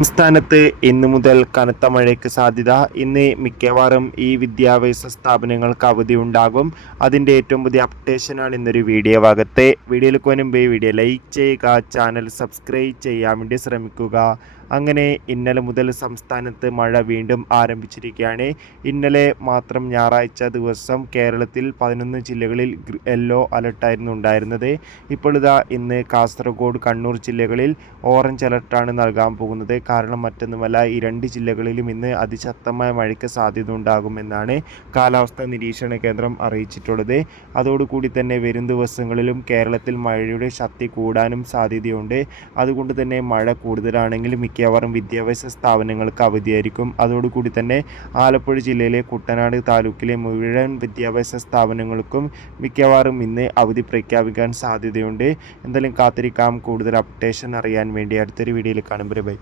സംസ്ഥാനത്ത് ഇന്നു മുതൽ കനത്ത മഴയ്ക്ക് സാധ്യത. ഇന്ന് മിക്കവാറും ഈ വിദ്യാഭ്യാസ സ്ഥാപനങ്ങൾക്ക് അവധിയുണ്ടാകും. അതിൻ്റെ ഏറ്റവും പുതിയ അപ്ഡേഷനാണ് ഇന്നൊരു വീഡിയോ ഭാഗത്തെ. വീഡിയോയിൽ മുൻപ് വീഡിയോ ലൈക്ക് ചെയ്യുക, ചാനൽ സബ്സ്ക്രൈബ് ചെയ്യാൻ വേണ്ടി ശ്രമിക്കുക. അങ്ങനെ ഇന്നലെ മുതൽ സംസ്ഥാനത്ത് മഴ വീണ്ടും ആരംഭിച്ചിരിക്കുകയാണ്. ഇന്നലെ മാത്രം ഞായറാഴ്ച ദിവസം കേരളത്തിൽ 11 ജില്ലകളിൽ യെല്ലോ അലർട്ടായിരുന്നു ഉണ്ടായിരുന്നത്. ഇപ്പോൾ ഇന്ന് കാസർഗോഡ്, കണ്ണൂർ ജില്ലകളിൽ ഓറഞ്ച് അലർട്ടാണ് നൽകാൻ പോകുന്നത്. കാരണം മറ്റൊന്നുമല്ല, ഈ 2 ജില്ലകളിലും ഇന്ന് അതിശക്തമായ മഴയ്ക്ക് സാധ്യത ഉണ്ടാകുമെന്നാണ് കാലാവസ്ഥാ നിരീക്ഷണ കേന്ദ്രം അറിയിച്ചിട്ടുള്ളത്. അതോടുകൂടി തന്നെ വരും ദിവസങ്ങളിലും കേരളത്തിൽ മഴയുടെ ശക്തി കൂടാനും സാധ്യതയുണ്ട്. അതുകൊണ്ട് തന്നെ മഴ കൂടുതലാണെങ്കിൽ മിക്കവാറും വിദ്യാഭ്യാസ സ്ഥാപനങ്ങൾക്ക് അവധിയായിരിക്കും. അതോടുകൂടി തന്നെ ആലപ്പുഴ ജില്ലയിലെ കുട്ടനാട് താലൂക്കിലെ മുഴുവൻ വിദ്യാഭ്യാസ സ്ഥാപനങ്ങൾക്കും മിക്കവാറും ഇന്ന് അവധി പ്രഖ്യാപിക്കാൻ സാധ്യതയുണ്ട്. എന്തായാലും കാത്തിരിക്കാം. കൂടുതൽ അപ്ഡേഷൻ അറിയാൻ വേണ്ടി അടുത്തൊരു വീഡിയോയിൽ കാണുമ്പോൾ ബൈ.